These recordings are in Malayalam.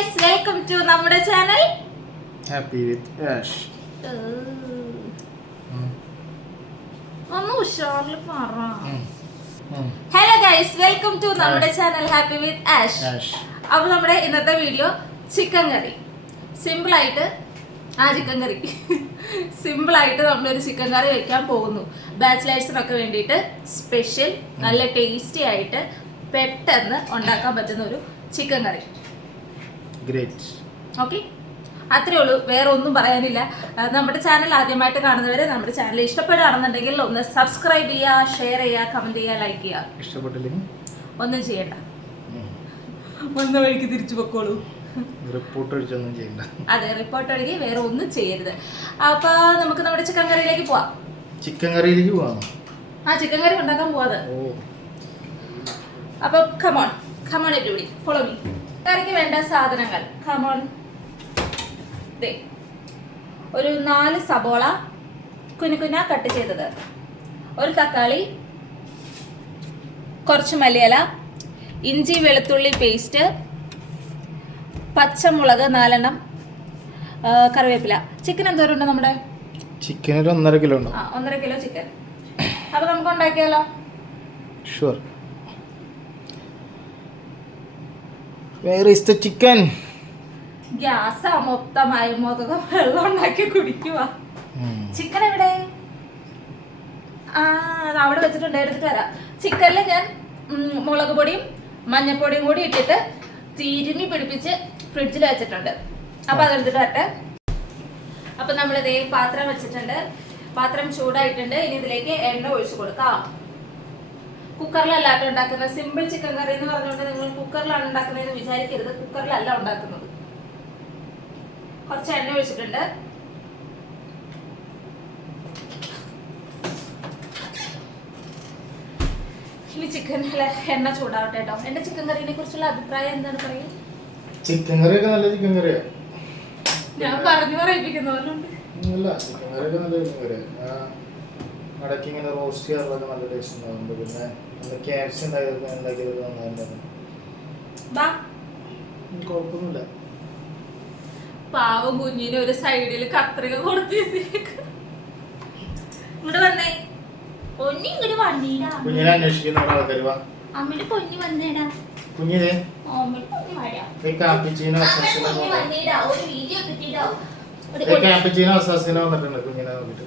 ഗൈസ്, വെൽക്കം ടു നമ്മുടെ ചാനൽ ഹാപ്പി വിത്ത് ആഷ്. ഒന്ന് ഉഷാറിൽ പറ. ഹലോ ഗൈസ്, വെൽക്കം ടു നമ്മുടെ ചാനൽ ഹാപ്പി വിത്ത് ആഷ്. അപ്പോൾ നമ്മുടെ ഇന്നത്തെ വീഡിയോ ചിക്കൻ കറി. സിമ്പിളായിട്ട് നമ്മളൊരു ചിക്കൻ കറി വെക്കാൻ പോകുന്നു. ബാച്ചിലേഴ്സിനൊക്കെ വേണ്ടിയിട്ട് സ്പെഷ്യൽ, നല്ല ടേസ്റ്റി ആയിട്ട് പെട്ടെന്ന് ഉണ്ടാക്കാൻ പറ്റുന്ന ഒരു ചിക്കൻ കറി. ഓക്കെ, അത്രേ ഉള്ളൂ, വേറെ ഒന്നും പറയാനില്ല. നമ്മുടെ ചാനൽ ആദ്യമായിട്ട് കാണുന്നവരെ നമ്മുടെ ചാനൽ ഇഷ്ടപ്പെടുകയാണെന്നുണ്ടെങ്കിൽ ഒന്ന് സബ്സ്ക്രൈബ് ചെയ്യുക, ഷെയർ ചെയ്യുക, കമന്റ് ചെയ്യുക, ലൈക്ക് ചെയ്യുക. ഇഷ്ടപ്പെട്ടില്ലെങ്കിൽ ഒന്നും ചെയ്യണ്ട, വന്ന വഴിക്ക് തിരിച്ചു പൊക്കോളൂ. റിപ്പോർട്ട് അടിച്ചൊന്നും ചെയ്യണ്ട. അതെ, റിപ്പോർട്ട് ഒഴികെ വേറെ ഒന്നും ചെയ്യരുത്. അപ്പൊ നമുക്ക് നമ്മുടെ ചിക്കൻ കറിയിലേക്ക് പോവാം. ചിക്കൻ കറിയിലേക്ക് പോവാം. ചിക്കൻ കറി ഉണ്ടാക്കാൻ പോവാത്. അപ്പൊ കമോൺ എവരിബഡി, ഫോളോ മീ. കറിക്ക് വേണ്ട സാധനങ്ങൾ, കമോൺ. ഒരു 4 സബോള കുനുകുന കട്ട് ചെയ്തത്, ഒരു തക്കാളി, കുറച്ച് മല്ലിയില, ഇഞ്ചി വെളുത്തുള്ളി പേസ്റ്റ്, പച്ചമുളക് 4 എണ്ണം, കറിവേപ്പില. ചിക്കൻ എന്തോരം ഉണ്ട് നമ്മുടെ? ചിക്കൻ ഒരു 1.5 കിലോ ഉണ്ട്. 1.5 കിലോ ചിക്കൻ. അപ്പൊ നമുക്ക് ഉണ്ടാക്കിയാലോ? Sure. Where is the chicken? ഗ്യാസാ മൊത്തമായി, വെള്ളം ഉണ്ടാക്കി കുടിക്കുക. ചിക്കൻ എവിടെ? അവിടെ വെച്ചിട്ടുണ്ട്, എടുത്തിട്ട് വരാം. ചിക്കനിൽ ഞാൻ മുളക് പൊടിയും മഞ്ഞപ്പൊടിയും കൂടി ഇട്ടിട്ട് തിരുമ്മി പിടിപ്പിച്ച് ഫ്രിഡ്ജിൽ വെച്ചിട്ടുണ്ട്. അപ്പൊ അതെടുത്തിട്ട് വരട്ടെ. അപ്പൊ നമ്മളിതേ പാത്രം വെച്ചിട്ടുണ്ട്, പാത്രം ചൂടായിട്ടുണ്ട്. ഇനി ഇതിലേക്ക് എണ്ണ ഒഴിച്ചു കൊടുക്കാം. കുക്കറിലല്ലാട്ടോ ഉണ്ടാക്കുന്നത്. സിമ്പിൾ ചിക്കൻ കറി എന്ന് പറഞ്ഞുകൊണ്ട് നിങ്ങൾ കുക്കറിലാണ് ഉണ്ടാക്കുന്നതെന്ന് വിചാരിക്കരുത്. കുക്കറിലല്ല ഉണ്ടാക്കുന്നത്. കുറച്ച് എണ്ണ ഒഴിച്ചിട്ടുണ്ട്. ഇനി ചിക്കനിലെ എണ്ണ ചൂടാവട്ടെ കേട്ടോ. എന്റെ ചിക്കൻ കറിനെ കുറിച്ചുള്ള അഭിപ്രായം എന്താണ് പറയുക? ചിക്കൻ കറിയൊക്കെ നല്ല ചിക്കൻ കറിയാ. ഞാൻ പറഞ്ഞു പറയിപ്പിക്കുന്നവരുണ്ട്. ചിക്കൻ കറിയൊക്കെ നല്ല ചിക്കൻ കറിയാ. ഇടയ്ക്ക് ഇങ്ങനെ റോസ്റ്റ് ചെയ്യാറുള്ളതൊക്കെ നല്ല ടേസ്റ്റ് ഉണ്ടാവുന്നുണ്ട്. പിന്നെ ക്യാപ്സിക്കം ഉണ്ടാക്കിയതൊക്കെ നന്നായിട്ടുണ്ടായിരുന്നു. കുഴപ്പമൊന്നുമില്ല. പാവം കുഞ്ഞിന് ഒരു സൈഡിൽ കത്രിക കൊടുത്ത് ഇങ്ങോട്ട് വന്നേ. പൊന്നി ഇങ്ങോട്ട് വന്നീടാ. കുഞ്ഞിനെ അന്വേഷിക്കുന്ന ആൾക്കാർ വാ. അമ്മയുടെ പൊന്നി വന്നേടാ. കുഞ്ഞിനെ കാപ്പിച്ചീനോ കാപ്പിച്ചീനോ അസാസിനോ വന്നിട്ടുണ്ട്. കുഞ്ഞിനെ നോക്കിട്ട്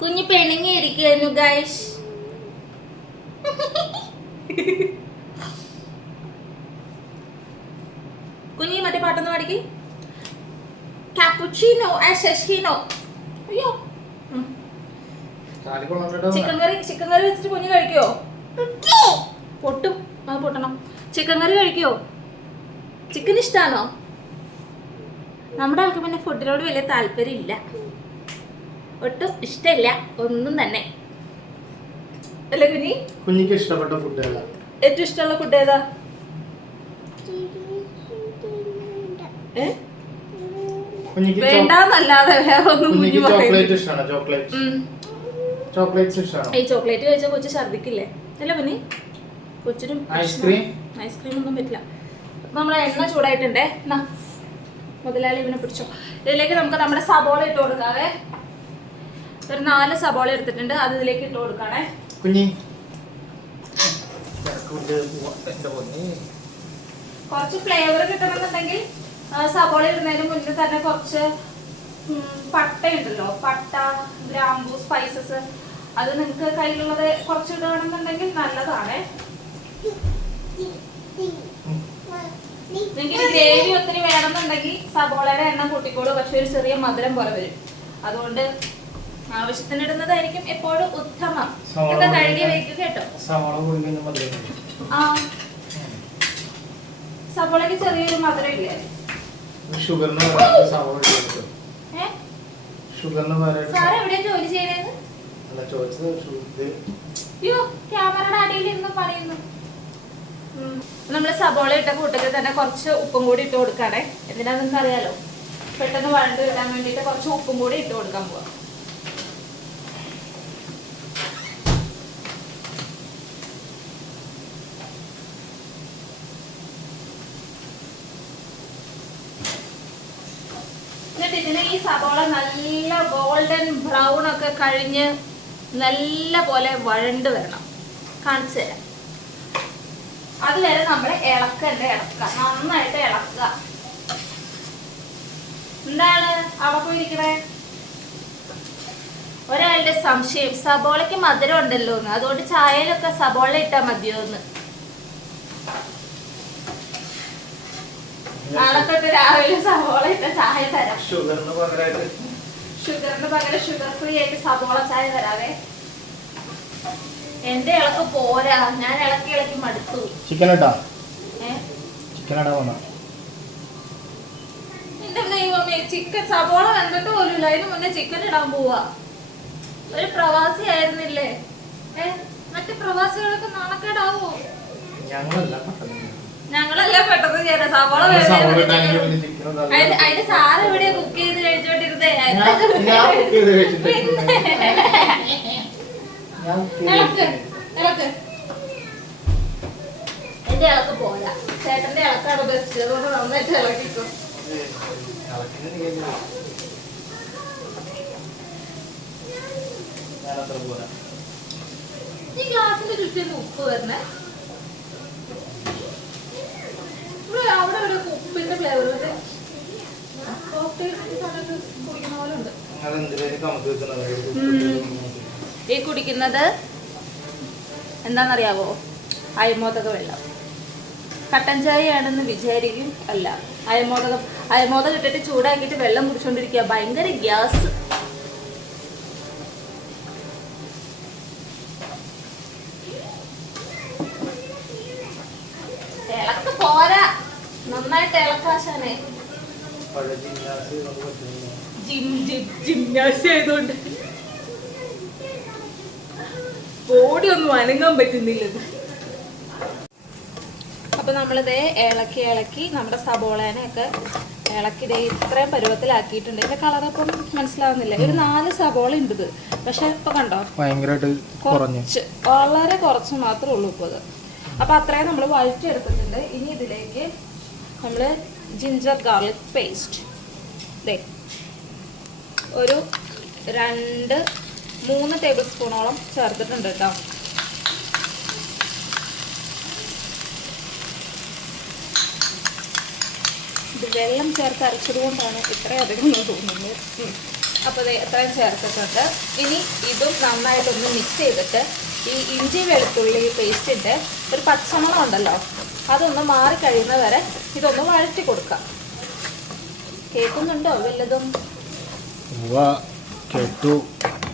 കുഞ്ഞി പെണ്ണുങ്ങി ഇരിക്കുന്നു ഗൈസ്. കുഞ്ഞി മറ്റേ പാട്ടൊന്ന് പാടിക്ക്. കാപ്പുച്ചിനോ അസാസിനോ. അയ്യോ, ചിക്കൻ കറി വെച്ചിട്ട് കുഞ്ഞ് കഴിക്കോ? പൊട്ടും, പൊട്ടണം. ചിക്കൻ കറി കഴിക്കോ? ചിക്കൻ ഇഷ്ടാണോ? നമ്മുടെ ആൾക്ക് പിന്നെ ഫുഡിനോട് വലിയ താല്പര്യം ഇല്ല, ഒട്ടും ഇഷ്ടമില്ല, ഒന്നും തന്നെ. അല്ലേ കുഞ്ഞി? കുഞ്ഞിക്ക് ഇഷ്ടപ്പെട്ട ഫുഡ് ഏതാ? ഏറ്റവും ഇഷ്ടമുള്ള ഫുഡ് ഏതാ? വേണ്ടാന്നല്ലാതെ വേറെ ഒന്നും. ഈ ചോക്ലേറ്റ് കഴിച്ചാൽ കൊച്ചു ഛർദിക്കില്ലേ? അല്ല കുഞ്ഞി, കൊച്ചിനും ഐസ്ക്രീം ഒന്നും പറ്റില്ല. അപ്പൊ നമ്മളെ എണ്ണ ചൂടായിട്ടുണ്ടേ. മുതലാളി ഇവനെ പിടിച്ചോ. ഇതിലേക്ക് നമുക്ക് നമ്മുടെ സബോള ഇട്ട് കൊടുക്കാവേ. ഒരു 4 സബോള എടുത്തിട്ടുണ്ട്, അത് ഇതിലേക്ക് ഇട്ട് കൊടുക്കാണേ. കുറച്ച് ഫ്ലേവർ കിട്ടണമെന്നുണ്ടെങ്കിൽ സബോള ഇടുന്നതിന് മുന്നേ തന്നെ കുറച്ച് പട്ട ഉണ്ടല്ലോ, പട്ട, ഗ്രാമ്പൂ, സ്പൈസസ്, അത് നിങ്ങൾക്ക് കയ്യിലുള്ളത് കുറച്ച് ഇടുകയാണെന്നുണ്ടെങ്കിൽ നല്ലതാണ്. നിങ്ങൾക്ക് ഗ്രേവി ഒത്തിരി വേണമെന്നുണ്ടെങ്കിൽ സബോളയുടെ എണ്ണം കൂട്ടിക്കോളൂ. പക്ഷെ ഒരു ചെറിയ മധുരം പോലെ വരും, അതുകൊണ്ട് ആവശ്യത്തിന് ഇടുന്നതായിരിക്കും എപ്പോഴും ഉത്തമം. ഇതൊക്കെ കഴുകി വെക്കുക കേട്ടോ. സബോളയ്ക്ക് ചെറിയൊരു മധുരം ഇല്ലേ? സാർ എവിടെയാ ജോലി ചെയ്യണേന്ന്? അയ്യോ, ക്യാമറയുടെ അടിയിൽ ഇരുന്ന് പറയുന്നു. നമ്മള് സബോള ഇട്ട കൂട്ടത്തിൽ തന്നെ കുറച്ച് ഉപ്പും കൂടി ഇട്ട് കൊടുക്കാണേ. എന്തിനാ നിങ്ങൾക്ക് അറിയാലോ, പെട്ടെന്ന് വഴണ്ട് കിട്ടാൻ വേണ്ടിട്ട് കുറച്ച് ഉപ്പും കൂടി ഇട്ട് കൊടുക്കാൻ പോവാ. എന്നിട്ട് ഇതിനെ ഈ സബോള നല്ല ഗോൾഡൻ ബ്രൗൺ ഒക്കെ കഴിഞ്ഞ് നല്ല പോലെ വഴണ്ട് വരണം. കാണിച്ചു തരാം. അതുവരെ നമ്മൾ ഇളക്കുക, നന്നായിട്ട് ഇളക്കുക. എന്താണ് അവിടെ പോയിരിക്കണേ? ഒരാളുടെ സംശയം, സബോളയ്ക്ക് മധുരം ഉണ്ടല്ലോ എന്ന്, അതുകൊണ്ട് ചായയിലൊക്കെ സബോള ഇട്ടാ മതിയോ എന്ന്. നാളെ തൊട്ട് രാവിലെ സബോള ഇട്ട ചായ തരാം. ഷുഗറിന് പകരം ഷുഗർ ഫ്രീ ആയിട്ട് സബോള ചായ തരാവേ. എന്റെ ഇളക്ക് പോരാ, ഞാൻ ഇളക്കി മടുത്തു. ചിക്കൻ ഇട്ടാ? ചിക്കൻ ഇടാ വേണം. എന്റെ ദൈവമേ, ചിക്കൻ സബോള കണ്ടിട്ട് പോലുമില്ല, അതിന് മുന്നേ ചിക്കൻ ഇടാൻ പോവാ. ഒരു പ്രവാസി ആയിരുന്നില്ലേ? മറ്റു പ്രവാസികളൊക്കെ നാണക്കേടാവോ? ഞങ്ങളല്ല പെട്ടെന്ന് ചെയ്യണം. സബോള അതിന് സാറ് എവിടെയാ കുക്ക് ചെയ്ത് കഴിച്ചോണ്ടിരുന്നേ? എന്റെ ഇളക്ക് പോരാ, ചേട്ടന്റെ ഇളക്കാണ് ബെസ്റ്റ്. അതുകൊണ്ട് നന്നായിട്ട് ഇളക്കിക്കോ. ഈ ഗ്ലാസിന്റെ ചുറ്റും ഉപ്പ് വരണേ. അവിടെ ഒരു ഉപ്പിന്റെ ഫ്ലേവർ കുടിക്കുന്ന പോലെ ഉണ്ട്. ഈ കുടിക്കുന്നത് എന്താണെന്നറിയാവോ? അയമോദക വെള്ളം. കട്ടൻ ചായയാണെന്ന് വിചാരിക്കും. അല്ല, അയമോദകം ഇട്ടിട്ട് ചൂടാക്കിയിട്ട് വെള്ളം കുടിച്ചോണ്ടിരിക്കുക. ഭയങ്കര ഗ്യാസ്. ഇളക്ക് പോരാ, നന്നായിട്ട് ഇളക്കാശാനെ. ജിംനാസി ആയതുകൊണ്ട് ബോഡി ഒന്നും അനങ്ങാൻ പറ്റുന്നില്ല. അപ്പൊ നമ്മളിതേ ഇളക്കി നമ്മുടെ സബോളേനെയൊക്കെ ഇളക്കി ഇത്രയും പരുവത്തിലാക്കിയിട്ടുണ്ട്. ഇതിന്റെ കളറൊപ്പം മനസ്സിലാവുന്നില്ല. ഒരു 4 സബോള ഉണ്ട് ഇത്. പക്ഷെ ഇപ്പൊ കണ്ടോ, വളരെ കുറച്ച് മാത്രമേ ഉള്ളൂ ഇപ്പൊ ഇത്. അപ്പൊ അത്രയും നമ്മൾ വഴറ്റിയെടുത്തിട്ടുണ്ട്. ഇനി ഇതിലേക്ക് നമ്മൾ ജിഞ്ചർ ഗാർലിക് പേസ്റ്റ് ഒരു 2-3 ടേബിൾ സ്പൂണോളം ചേർത്തിട്ടുണ്ട് കേട്ടോ. ഇത് വെള്ളം ചേർത്ത് അരച്ചത് കൊണ്ടാണ് ഇത്രയധികം തോന്നുന്നത്. അപ്പോൾ ഇത് എത്രയും ചേർത്തിട്ടുണ്ട്. ഇനി ഇതും നന്നായിട്ടൊന്ന് മിക്സ് ചെയ്തിട്ട് ഈ ഇഞ്ചി വെളുത്തുള്ളി പേസ്റ്റിൻ്റെ ഒരു പച്ചമണം ഉണ്ടല്ലോ, അതൊന്ന് മാറിക്കഴിയുന്ന വരെ ഇതൊന്ന് വഴറ്റി കൊടുക്കാം. കേൾക്കുന്നുണ്ടോ വല്ലതും?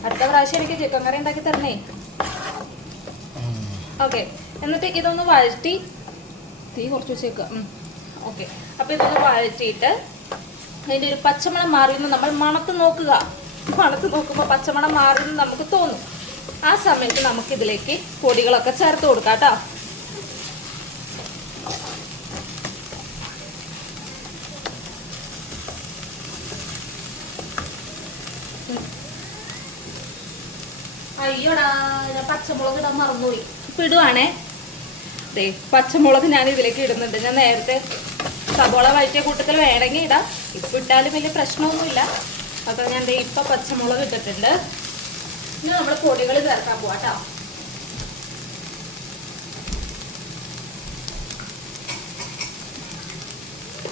അടുത്ത പ്രാവശ്യം എനിക്ക് ചിക്കൻ കറി ഉണ്ടാക്കി തരണേ. ഓക്കെ, എന്നിട്ട് ഇതൊന്ന് വഴറ്റി തീ കുറച്ച് വെച്ചേക്കാം. ഓക്കെ, അപ്പോൾ ഇതൊന്ന് വഴറ്റിയിട്ട് അതിൻ്റെ ഒരു പച്ചമണം മാറിയെന്ന് നമ്മൾ മണത്ത് നോക്കുക. മണത്ത് നോക്കുമ്പോൾ പച്ചമണം മാറിയെന്ന് നമുക്ക് തോന്നും. ആ സമയത്ത് നമുക്കിതിലേക്ക് പൊടികളൊക്കെ ചേർത്ത് കൊടുക്കാം കേട്ടോ. അയ്യോടാ, ഞാൻ പച്ചമുളക് ഇടാൻ മറന്നുപോയി. ഇപ്പം ഇടുവാണേ. ദേ പച്ചമുളക് ഞാൻ ഇതിലേക്ക് ഇടുന്നുണ്ട്. ഞാൻ നേരത്തെ സബോള വഴറ്റിയ കൂട്ടത്തിൽ വേണമെങ്കിൽ ഇടാം. ഇപ്പം ഇട്ടാലും വലിയ പ്രശ്നമൊന്നുമില്ല. അപ്പോൾ ഞാൻ ഇപ്പം പച്ചമുളക് ഇട്ടിട്ടുണ്ട്. ഇനി നമ്മൾ പൊടികൾ ചേർക്കാൻ പോവാം കേട്ടോ.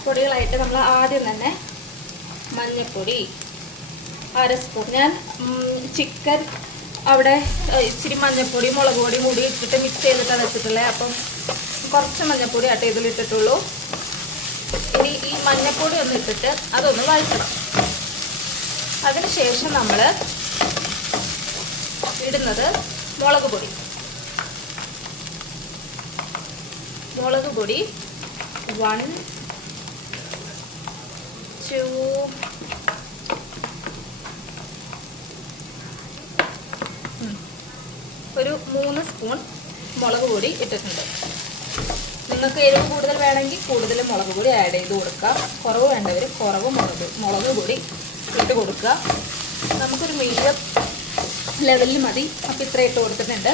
പൊടികളായിട്ട് നമ്മൾ ആദ്യം തന്നെ മഞ്ഞൾപ്പൊടി 1/2 സ്പൂൺ. ഞാൻ ചിക്കൻ അവിടെ ഇച്ചിരി മഞ്ഞൾപ്പൊടി മുളക് പൊടി കൂടി ഇട്ടിട്ട് മിക്സ് ചെയ്തിട്ടാണ് വെച്ചിട്ടുള്ളത്. അപ്പം കുറച്ച് മഞ്ഞൾപ്പൊടി ആട്ടെ ഇതിലിട്ടിട്ടുള്ളൂ. ഇനി ഈ മഞ്ഞൾപ്പൊടി ഒന്ന് ഇട്ടിട്ട് അതൊന്ന് വഴറ്റണം. അതിനുശേഷം നമ്മൾ ഇടുന്നത് മുളക് പൊടി 1 2 ഒരു 3 സ്പൂൺ മുളക് പൊടി ഇട്ടിട്ടുണ്ട്. നിങ്ങൾക്ക് എരിവ് കൂടുതൽ വേണമെങ്കിൽ കൂടുതൽ മുളക് പൊടി ആഡ് ചെയ്ത് കൊടുക്കുക. കുറവ് വേണ്ടവർ കുറവ് മുളക് പൊടി ഇട്ട് കൊടുക്കുക. നമുക്കൊരു മീഡിയം ലെവലിൽ മതി. അപ്പോൾ ഇത്ര ഇട്ട് കൊടുത്തിട്ടുണ്ട്.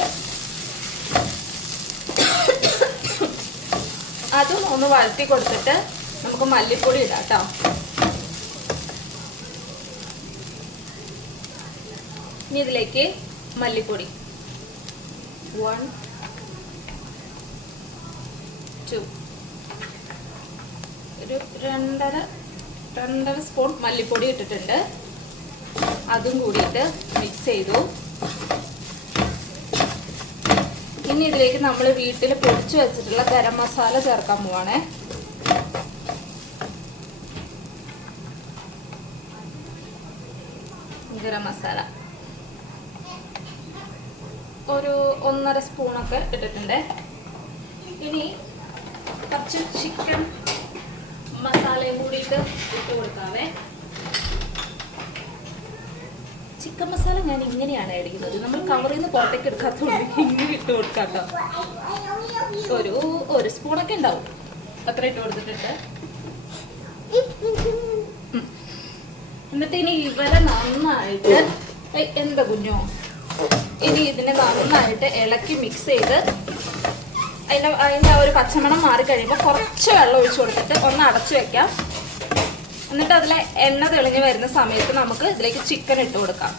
അതും ഒന്ന് വഴറ്റി കൊടുത്തിട്ട് നമുക്ക് മല്ലിപ്പൊടി ഇടാം കേട്ടോ. ഇനി ഇതിലേക്ക് മല്ലിപ്പൊടി 1 2 ഒരു 2.5 സ്പൂൺ മല്ലിപ്പൊടി ഇട്ടിട്ടുണ്ട്. അതും കൂടിയിട്ട് മിക്സ് ചെയ്തു. ഇനി ഇതിലേക്ക് നമ്മൾ വീട്ടിൽ പൊടിച്ചു വെച്ചിട്ടുള്ള ഗരം മസാല ചേർക്കാൻ പോവാണേ. ഗരം മസാല ഒരു 1.5 സ്പൂണൊക്കെ ഇട്ടിട്ടുണ്ട്. ഇനി കുറച്ച് ചിക്കൻ മസാലയും കൂടിയിട്ട് ഇട്ട് കൊടുക്കാവേ. ചിക്കൻ മസാല ഞാൻ ഇങ്ങനെയാണ് അടിക്കുന്നത്. നമ്മൾ കവറിൽ നിന്ന് പുറത്തേക്ക് എടുക്കാത്തതുകൊണ്ട് ഇങ്ങനെ ഇട്ട് കൊടുക്കാം കേട്ടോ. ഒരു സ്പൂണൊക്കെ ഉണ്ടാവും. അത്ര ഇട്ട് കൊടുത്തിട്ടുണ്ട്. എന്നിട്ട് ഇനി ഇവരെ നന്നായിട്ട് എന്താ കുഞ്ഞോ, ഇനി ഇതിനെ നന്നായിട്ട് ഇളക്കി മിക്സ് ചെയ്ത് അതിൻ്റെ ആ ഒരു പച്ചമണം മാറി കഴിയുമ്പോൾ കുറച്ച് വെള്ളം ഒഴിച്ചു കൊടുത്തിട്ട് ഒന്ന് അടച്ചു വെക്കാം. എന്നിട്ട് അതിലെ എണ്ണ തെളിഞ്ഞ് വരുന്ന സമയത്ത് നമുക്ക് ഇതിലേക്ക് ചിക്കൻ ഇട്ട് കൊടുക്കാം.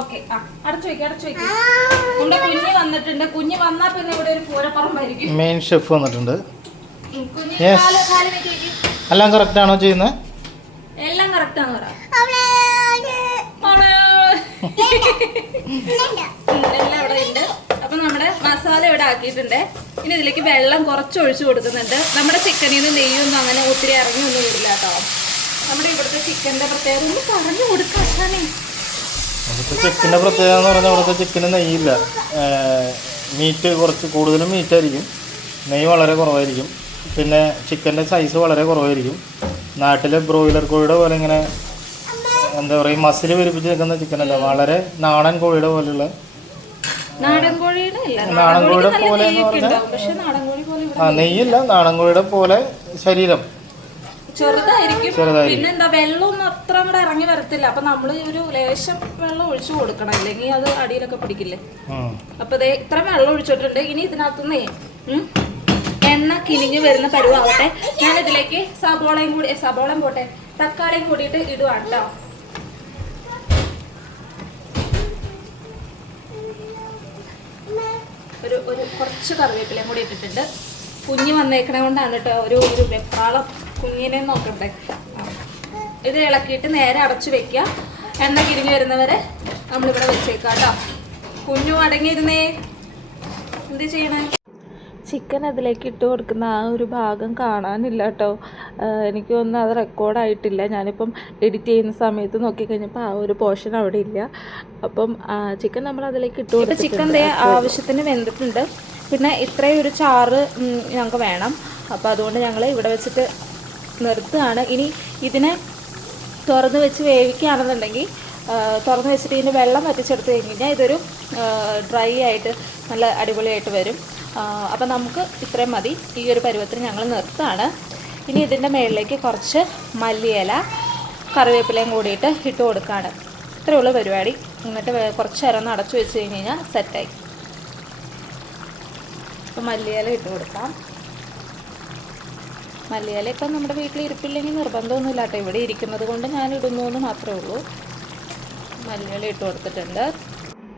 ഓക്കെ, അടച്ചു വെക്കാം. നമ്മുടെ കുഞ്ഞ് വന്നിട്ടുണ്ട്. കുഞ്ഞ് വന്നാൽ പിന്നെ ഇവിടെ ഒരു പൂരപ്പറമ്പായിരിക്കും. മെയിൻ ഷെഫ് വന്നിട്ടുണ്ട്. എല്ലാം കറക്റ്റ് ആണോ ചെയ്യുന്നത്? എല്ലാം കറക്റ്റ് ആണോ? എല്ലാം ഇവിടെ ഉണ്ട്. അപ്പൊ നമ്മുടെ മസാല ഇവിടെ ആക്കിയിട്ടുണ്ട്. ഇനി ഇതിലേക്ക് വെള്ളം കുറച്ച് ഒഴിച്ചു കൊടുക്കുന്നുണ്ട്. നമ്മുടെ ചിക്കനിൽ നിന്ന് നെയ്യൊന്നും അങ്ങനെ ഒത്തിരി ഇറങ്ങിയൊന്നും വരില്ല കേട്ടോ. നമ്മുടെ ഇവിടുത്തെ ചിക്കൻ്റെ പ്രത്യേകത ഒന്ന് പറഞ്ഞു കൊടുക്കാനേ. ഇവിടുത്തെ ചിക്കൻ്റെ പ്രത്യേകത എന്ന് പറഞ്ഞാൽ ഇവിടുത്തെ ചിക്കന് നെയ്യില്ല. മീറ്റ് കുറച്ച് കൂടുതലും മീറ്റായിരിക്കും, നെയ്യ് വളരെ കുറവായിരിക്കും. പിന്നെ ചിക്കൻ്റെ സൈസ് വളരെ കുറവായിരിക്കും. നാട്ടിലെ ബ്രോയിലർ കോഴിയുടെ പോലെ ഇങ്ങനെ എന്താ പറയുക മസിൽ പെരുപ്പിച്ച് നിൽക്കുന്ന ചിക്കനല്ല, വളരെ നാടൻ കോഴിയുടെ പോലെയുള്ള നാടൻ കോഴിയുടെ പോലെ നെയ്യില്ല, നാടൻ കോഴിയുടെ പോലെ ശരീരം ചെറുതായിരിക്കും. പിന്നെ എന്താ വെള്ളമൊന്നും അത്ര കൂടെ ഇറങ്ങി വരത്തില്ല. അപ്പൊ നമ്മള് ഒരു ലേശം വെള്ളം ഒഴിച്ചു കൊടുക്കണം, ഇല്ലെങ്കിൽ അത് അടിയിലൊക്കെ പിടിക്കില്ലേ. അപ്പൊ ഇതേ ഇത്ര വെള്ളം ഒഴിച്ചിട്ടുണ്ട്. ഇനി ഇതിനകത്തുനിന്ന് എണ്ണ കിനിഞ്ഞ് വരുന്ന പരുവാവട്ടെ. ഞാൻ ഇതിലേക്ക് സബോളയും പോട്ടെ തക്കാളിയും കൂടിയിട്ട് ഇടുവാണ് കേട്ടോ. ഒരു കുറച്ച് കറിവേപ്പിലയും കൂടി ഇട്ടിട്ടുണ്ട്. കുഞ്ഞ് വന്നേക്കണ കൊണ്ടാണ് കേട്ടോ ഒരു വെപ്രാളം. കുഞ്ഞിനെ നോക്കട്ടെ. ഇത് ഇളക്കിയിട്ട് നേരെ അടച്ചു വെക്കുക. എണ്ണ കിരിഞ്ഞ് വരുന്നവരെ നമ്മളിവിടെ വെച്ചേക്കാം കേട്ടോ. കുഞ്ഞു അടങ്ങിയിരുന്നേ. എന്ത് ചെയ്യണേ? ചിക്കൻ അതിലേക്ക് ഇട്ട് കൊടുക്കുന്ന ആ ഒരു ഭാഗം കാണാനില്ല കേട്ടോ. എനിക്ക് തോന്നുന്നു അത് റെക്കോർഡായിട്ടില്ല. ഞാനിപ്പം എഡിറ്റ് ചെയ്യുന്ന സമയത്ത് നോക്കിക്കഴിഞ്ഞപ്പോൾ ആ ഒരു പോർഷൻ അവിടെ ഇല്ല. അപ്പം ചിക്കൻ നമ്മൾ അതിലേക്ക് ഇട്ട് കൊടുത്ത് ചിക്കൻ്റെ ആവശ്യത്തിന് വെന്തിട്ടുണ്ട്. പിന്നെ ഇത്രയും ഒരു ചാറ് ഞങ്ങൾക്ക് വേണം. അപ്പോൾ അതുകൊണ്ട് ഞങ്ങൾ ഇവിടെ വെച്ചിട്ട് നിർത്തുകയാണ്. ഇനി ഇതിനെ തുറന്ന് വെച്ച് വേവിക്കുകയാണെന്നുണ്ടെങ്കിൽ തുറന്ന് വെച്ചിട്ട് ഇതിൻ്റെ വെള്ളം വറ്റിച്ചെടുത്ത് കഴിഞ്ഞ് കഴിഞ്ഞാൽ ഇതൊരു ഡ്രൈ ആയിട്ട് നല്ല അടിപൊളിയായിട്ട് വരും. അപ്പം നമുക്ക് ഇത്രയും മതി. ഈ ഒരു പരുവത്തിന് ഞങ്ങൾ നിർത്തുകയാണ്. ഇനി ഇതിൻ്റെ മുകളിലേക്ക് കുറച്ച് മല്ലിയില കറിവേപ്പിലയും കൂടിയിട്ട് ഇട്ട് കൊടുക്കുകയാണ്. ഇത്രയേ ഉള്ളൂ പരിപാടി. എന്നിട്ട് കുറച്ച് നേരം ഒന്ന് അടച്ചു വെച്ച് കഴിഞ്ഞ് കഴിഞ്ഞാൽ സെറ്റായി. അപ്പോൾ മല്ലിയില ഇട്ട് കൊടുക്കാം. മല്ലിയില ഇപ്പം നമ്മുടെ വീട്ടിൽ ഇരിപ്പില്ലെങ്കിൽ നിർബന്ധമൊന്നുമില്ല കേട്ടോ. ഇവിടെ ഇരിക്കുന്നത് കൊണ്ട് ഞാൻ ഇടുന്നു എന്ന് മാത്രമേ ഉള്ളൂ. മല്ലിയില ഇട്ട് കൊടുത്തിട്ടുണ്ട്.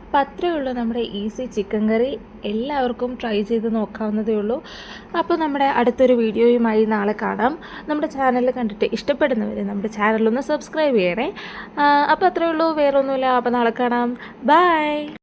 അപ്പം അത്രയേ ഉള്ളൂ നമ്മുടെ ഈസി ചിക്കൻ കറി. എല്ലാവർക്കും ട്രൈ ചെയ്ത് നോക്കാവുന്നതേ ഉള്ളൂ. അപ്പോൾ നമ്മുടെ അടുത്തൊരു വീഡിയോയുമായി നാളെ കാണാം. നമ്മുടെ ചാനൽ കണ്ടിട്ട് ഇഷ്ടപ്പെടുന്നവർ നമ്മുടെ ചാനലൊന്ന് സബ്സ്ക്രൈബ് ചെയ്യണേ. അപ്പോൾ അത്രയേ ഉള്ളൂ, വേറൊന്നുമില്ല. അപ്പോൾ നാളെ കാണാം. ബൈ.